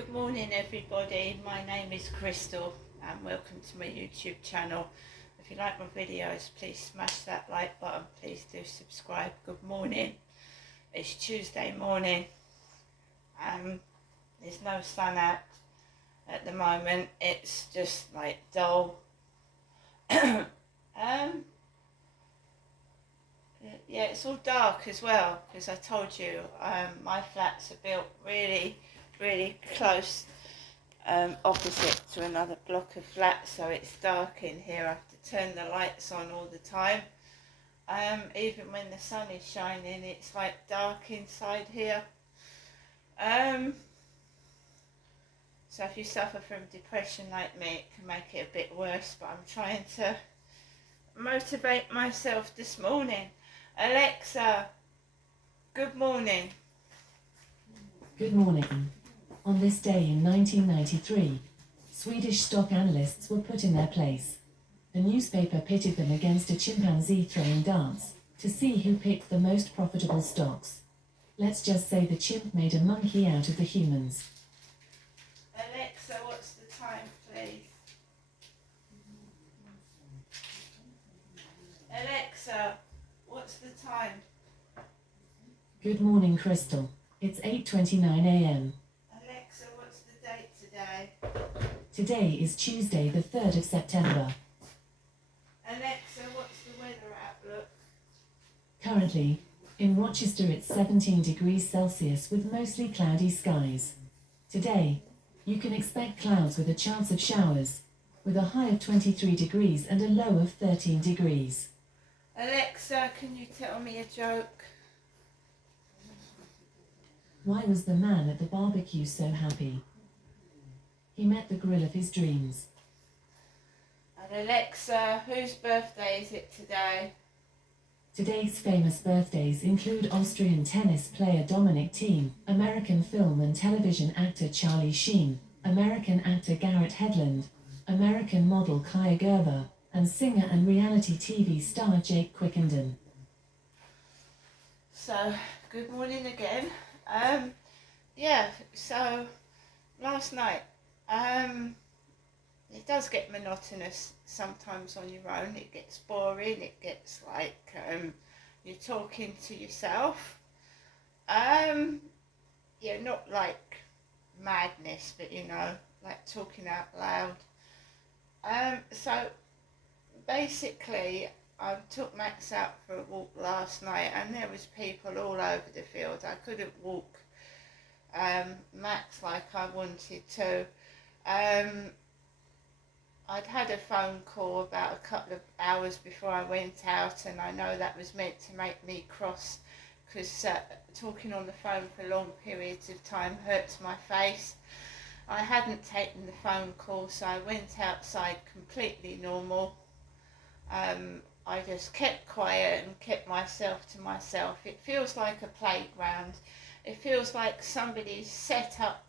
Good morning everybody, my name is Crystal and welcome to my YouTube channel. If you like my videos, please smash that like button, please do subscribe. Good morning, it's Tuesday morning. There's no sun out at the moment, it's just like dull. Yeah, it's all dark as well because I told you my flats are built really close opposite to another block of flats, so it's dark in here. I have to turn the lights on all the time. Even when the sun is shining, it's like dark inside here. So if you suffer from depression like me, it can make it a bit worse, but I'm trying to motivate myself this morning. Alexa, good morning. Good morning. On this day in 1993, Swedish stock analysts were put in their place. The newspaper pitted them against a chimpanzee throwing darts to see who picked the most profitable stocks. Let's just say the chimp made a monkey out of the humans. Alexa, what's the time, please? Alexa, what's the time? Good morning, Crystal. It's 8:29 a.m. Alexa, what's the date today? Today is Tuesday, the 3rd of September. Alexa, what's the weather outlook? Currently, in Rochester it's 17 degrees Celsius with mostly cloudy skies. Today, you can expect clouds with a chance of showers, with a high of 23 degrees and a low of 13 degrees. Alexa, can you tell me a joke? Why was the man at the barbecue so happy? He met the girl of his dreams. And Alexa, whose birthday is it today? Today's famous birthdays include Austrian tennis player Dominic Thiem, American film and television actor Charlie Sheen, American actor Garrett Hedlund, American model Kaya Gerber, and singer and reality TV star Jake Quickenden. So, good morning again. So last night, it does get monotonous sometimes on your own. It gets boring, it gets like you're talking to yourself. Not like madness, but like talking out loud. So basically I took Max out for a walk last night and there was people all over the field. I couldn't walk Max like I wanted to. I'd had a phone call about a couple of hours before I went out, and I know that was meant to make me cross because talking on the phone for long periods of time hurts my face. I hadn't taken the phone call, so I went outside completely normal. I just kept quiet and kept myself to myself. It feels like a playground. It feels like somebody set up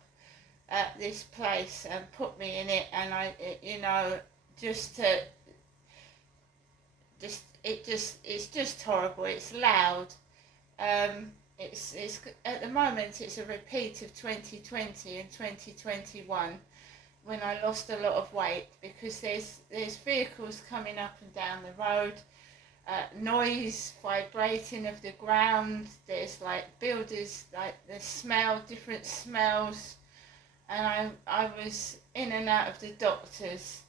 this place and put me in it, and it's just horrible. It's loud. It's at the moment it's a repeat of 2020 and 2021 when I lost a lot of weight, because there's vehicles coming up and down the road, noise, vibrating of the ground, there's like builders, like the smell, different smells, and I was in and out of the doctors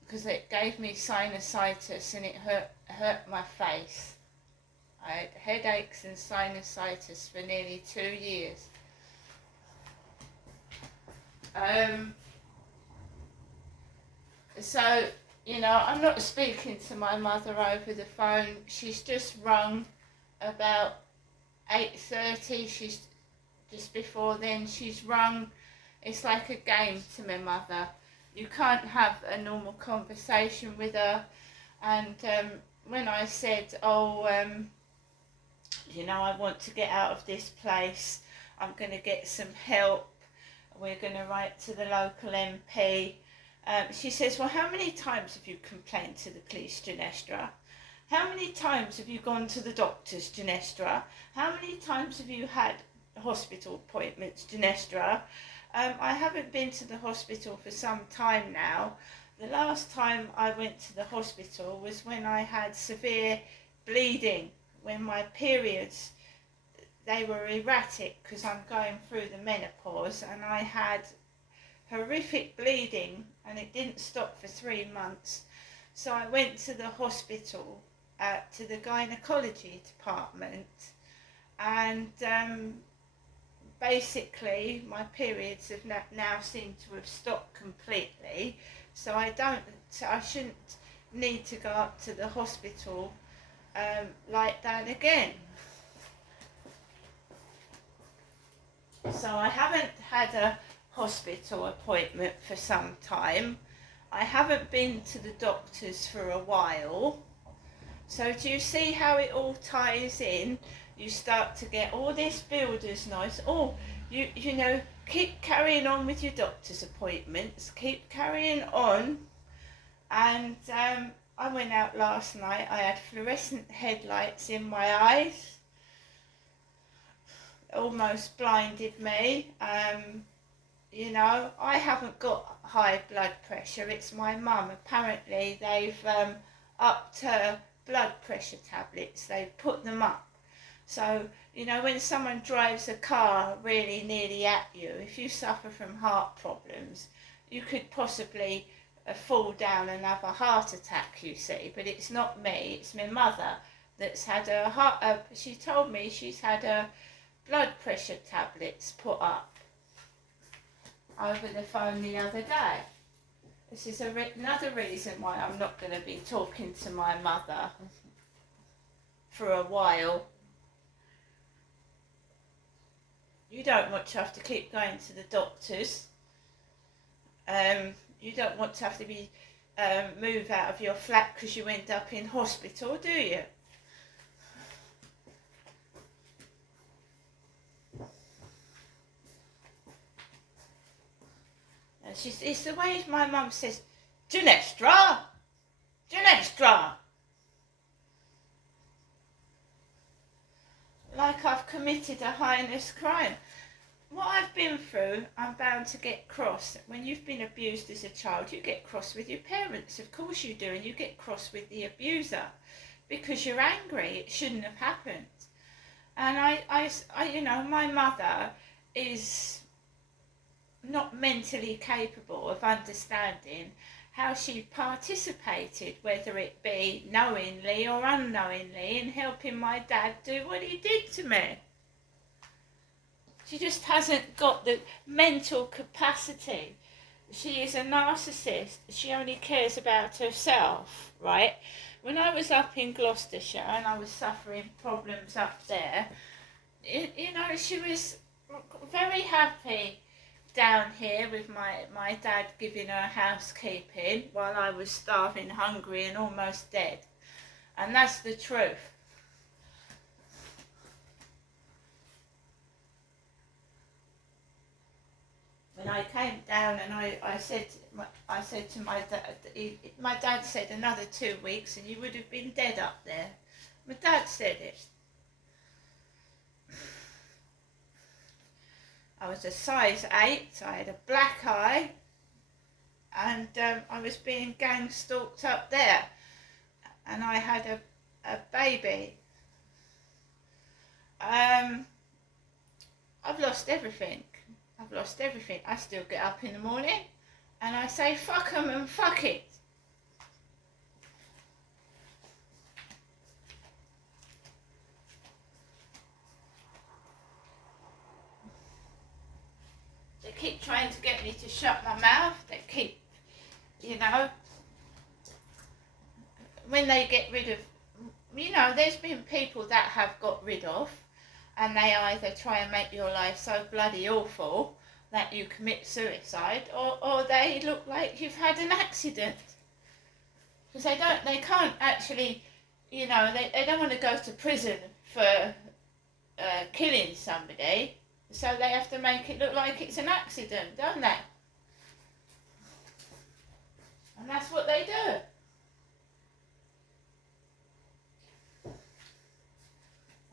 because it gave me sinusitis and it hurt my face. I had headaches and sinusitis for nearly 2 years. So, I'm not speaking to my mother over the phone. She's just rung about 8:30. She's just before then. She's rung. It's like a game to my mother. You can't have a normal conversation with her. And when I said, I want to get out of this place, I'm going to get some help, we're going to write to the local MP. She says, well, how many times have you complained to the police, Ginestra? How many times have you gone to the doctors, Ginestra? How many times have you had hospital appointments, Ginestra? I haven't been to the hospital for some time now. The last time I went to the hospital was when I had severe bleeding, when my periods, they were erratic because I'm going through the menopause, and I had horrific bleeding and it didn't stop for 3 months. So I went to the hospital, to the gynecology department, and basically my periods have now seemed to have stopped completely, so I shouldn't need to go up to the hospital like that again. So I haven't had a hospital appointment for some time. I haven't been to the doctors for a while. So do you see how it all ties in? You start to get all this builder's noise. Oh, you know, keep carrying on with your doctor's appointments. Keep carrying on. And I went out last night. I had fluorescent headlights in my eyes. Almost blinded me. You know, I haven't got high blood pressure. It's my mum. Apparently they've upped her blood pressure tablets. They've put them up. So, you know, when someone drives a car really nearly at you, if you suffer from heart problems, you could possibly fall down and have a heart attack, you see. But it's not me, it's my mother that's had her heart, she told me she's had her blood pressure tablets put up over the phone the other day. This is another reason why I'm not going to be talking to my mother for a while. You don't want to have to keep going to the doctors. You don't want to have to be move out of your flat because you end up in hospital, do you? It's the way my mum says, Ginestra! Ginestra! Like I've committed a heinous crime. What I've been through, I'm bound to get cross. When you've been abused as a child, you get cross with your parents. Of course you do, and you get cross with the abuser because you're angry. It shouldn't have happened. And I you know, my mother is not mentally capable of understanding how she participated, whether it be knowingly or unknowingly, in helping my dad do what he did to me. She just hasn't got the mental capacity. She is a narcissist. She only cares about herself, right? When I was up in Gloucestershire and I was suffering problems up there, you know, she was very happy down here with my dad giving her housekeeping while I was starving, hungry and almost dead. And that's the truth. When I came down and I said to my dad, my dad said another 2 weeks and you would have been dead up there. My dad said it. I was a size 8, I had a black eye, and I was being gang stalked up there, and I had a baby. I've lost everything. I've lost everything. I still get up in the morning and I say fuck 'em and fuck it. They keep trying to get me to shut my mouth. They keep, you know, when they get rid of, you know, there's been people that have got rid of, and they either try and make your life so bloody awful that you commit suicide, or they look like you've had an accident. Because they can't actually, you know, they don't want to go to prison for killing somebody, so they have to make it look like it's an accident, don't they? And that's what they do.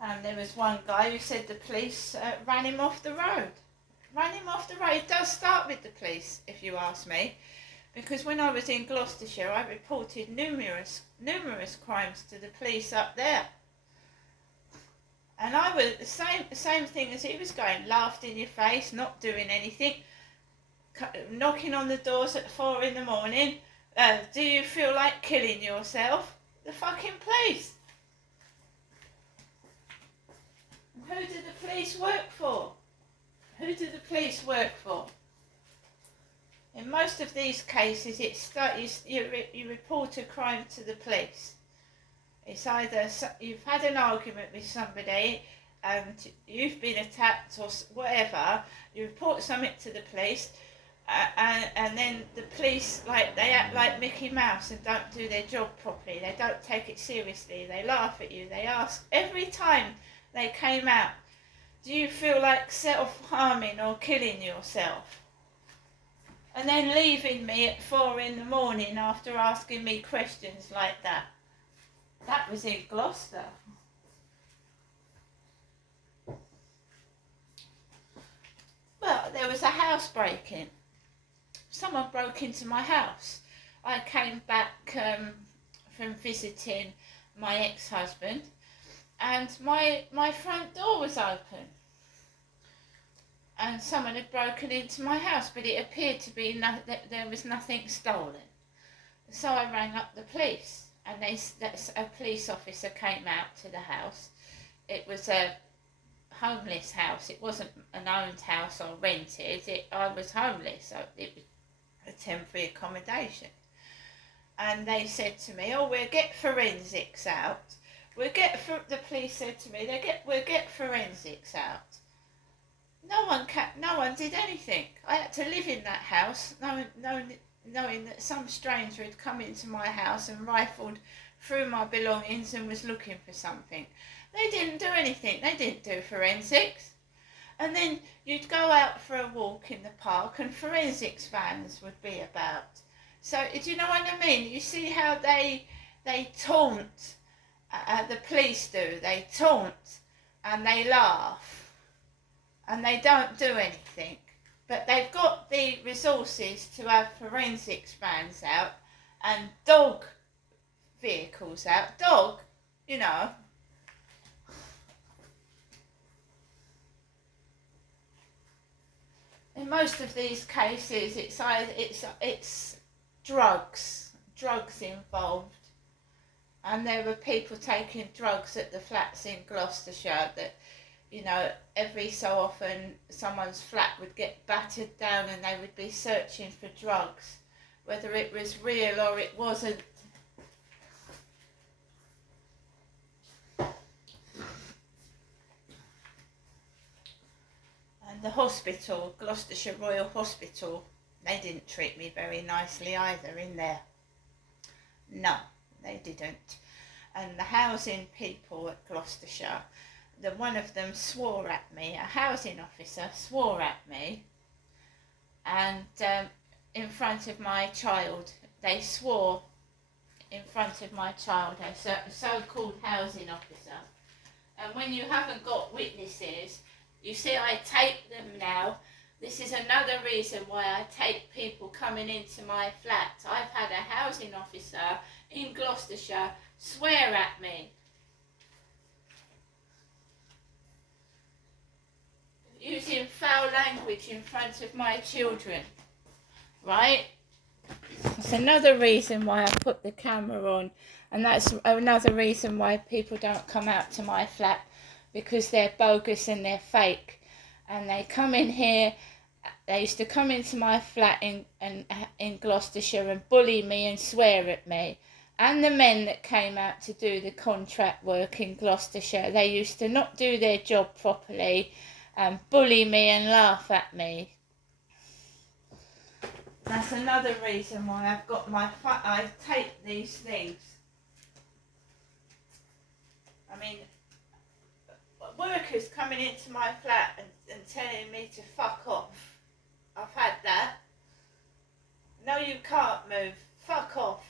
And there was one guy who said the police ran him off the road. Run him off the road. It does start with the police, if you ask me. Because when I was in Gloucestershire, I reported numerous crimes to the police up there. And I was the same thing as he was going, laughed in your face, not doing anything, knocking on the doors at 4 in the morning. Do you feel like killing yourself? The fucking police. Who do the police work for? Who do the police work for? In most of these cases, you report a crime to the police. It's either you've had an argument with somebody and you've been attacked or whatever, you report something to the police, and then the police, they act like Mickey Mouse and don't do their job properly. They don't take it seriously. They laugh at you. They ask, every time they came out, do you feel like self-harming or killing yourself? And then leaving me at 4 in the morning after asking me questions like that. That was in Gloucester. Well, there was a house break-in. Someone broke into my house. I came back from visiting my ex-husband, and my front door was open. And someone had broken into my house, but it appeared to be that there was nothing stolen. So I rang up the police, and a police officer came out to the house. It was a homeless house. It wasn't an owned house or rented. I was homeless, so it was a temporary accommodation. And they said to me, "Oh, we'll get forensics out." The police said to me, "We'll get forensics out." No one did anything. I had to live in that house, knowing that some stranger had come into my house and rifled through my belongings and was looking for something. They didn't do anything. They didn't do forensics. And then you'd go out for a walk in the park and forensics vans would be about. So, do you know what I mean? You see how they taunt, the police do. They taunt and they laugh. And they don't do anything, but they've got the resources to have forensics vans out and dog vehicles out. Dog, you know. In most of these cases, it's drugs involved, and there were people taking drugs at the flats in Gloucestershire that. You know, every so often someone's flat would get battered down and they would be searching for drugs, whether it was real or it wasn't. And the hospital, Gloucestershire Royal Hospital, they didn't treat me very nicely either in there. No, they didn't. And the housing people at Gloucestershire, one of them swore at me, a housing officer swore at me, and in front of my child, they swore in front of my child, a so-called housing officer. And when you haven't got witnesses, you see I tape them now. This is another reason why I take people coming into my flat. I've had a housing officer in Gloucestershire swear at me. Using foul language in front of my children, right? That's another reason why I put the camera on, and that's another reason why people don't come out to my flat, because they're bogus and they're fake. And they come in here, they used to come into my flat in Gloucestershire and bully me and swear at me. And the men that came out to do the contract work in Gloucestershire, they used to not do their job properly, and bully me and laugh at me. That's another reason why I've taped these things. I mean, workers coming into my flat and telling me to fuck off. I've had that. No, you can't move. Fuck off.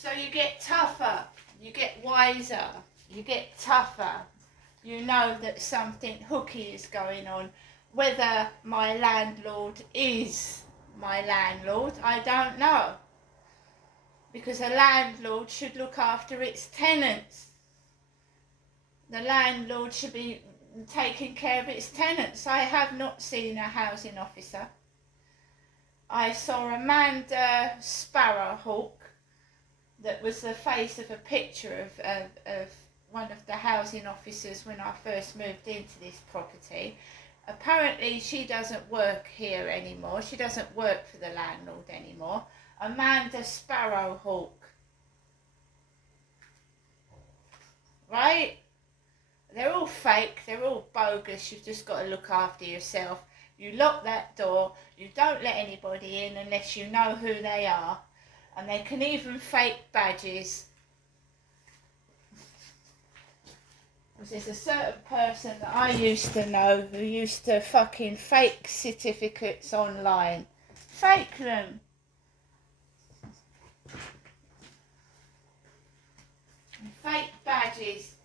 So you get tougher, you get wiser, you get tougher. You know that something hooky is going on. Whether my landlord is my landlord, I don't know. Because a landlord should look after its tenants. The landlord should be taking care of its tenants. I have not seen a housing officer. I saw Amanda Sparrowhawk, that was the face of a picture of one of the housing officers when I first moved into this property. Apparently she doesn't work here anymore. She doesn't work for the landlord anymore. Amanda Sparrowhawk. Right? They're all fake, they're all bogus. You've just got to look after yourself. You lock that door, you don't let anybody in unless you know who they are. And they can even fake badges. There's a certain person that I used to know who used to fucking fake certificates online. Fake them. And fake badges.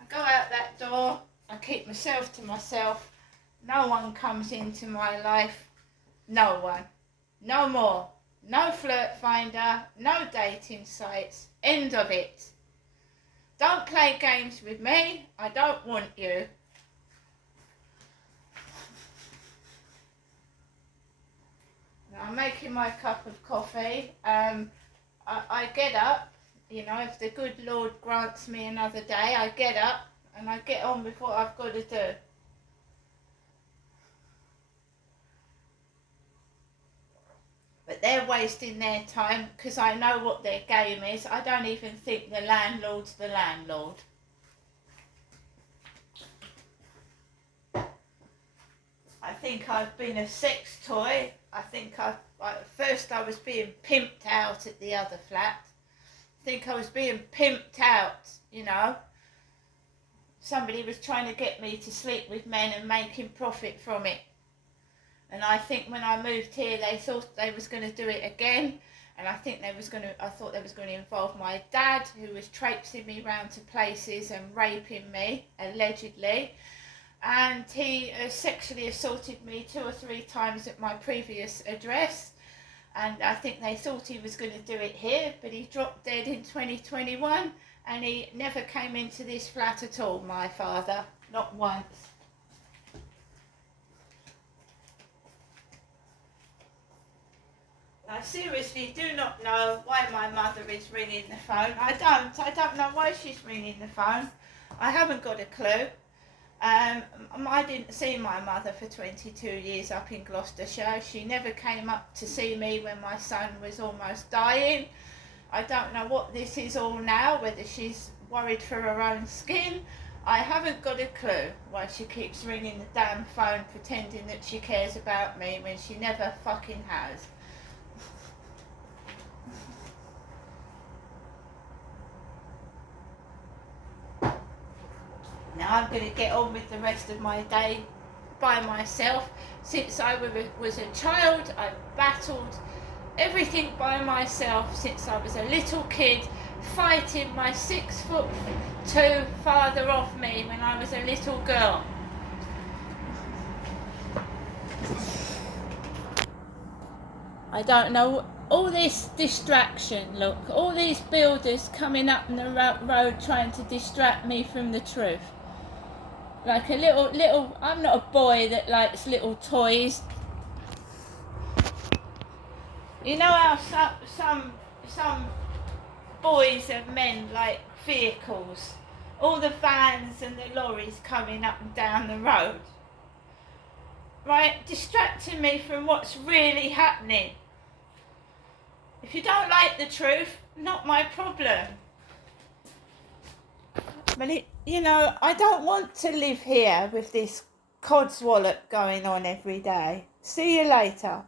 I go out that door, I keep myself to myself. No one comes into my life. No one. No more. No flirt finder, no dating sites. End of it. Don't play games with me. I don't want you. Now I'm making my cup of coffee. I get up, you know, if the good Lord grants me another day, I get up and I get on with what I've got to do. But they're wasting their time because I know what their game is. I don't even think the landlord's the landlord. I think I've been a sex toy. I think first I was being pimped out at the other flat. I think I was being pimped out, you know. Somebody was trying to get me to sleep with men and making profit from it. And I think when I moved here, they thought they was going to do it again. And I thought they was going to involve my dad, who was traipsing me round to places and raping me, allegedly. And he sexually assaulted me 2 or 3 times at my previous address. And I think they thought he was going to do it here, but he dropped dead in 2021. And he never came into this flat at all, my father. Not once. I seriously do not know why my mother is ringing the phone. I don't know why she's ringing the phone. I haven't got a clue. I didn't see my mother for 22 years up in Gloucestershire. She never came up to see me when my son was almost dying. I don't know what this is all now, whether she's worried for her own skin. I haven't got a clue why she keeps ringing the damn phone pretending that she cares about me when she never fucking has. Now I'm going to get on with the rest of my day by myself. Since I was a child, I've battled everything by myself since I was a little kid, fighting my 6'2" father off me when I was a little girl. I don't know, all this distraction, look, all these builders coming up the road trying to distract me from the truth. Like a little, I'm not a boy that likes little toys. You know how some boys and men like vehicles, all the vans and the lorries coming up and down the road, right, distracting me from what's really happening. If you don't like the truth, not my problem. But you know, I don't want to live here with this codswallop going on every day. See you later.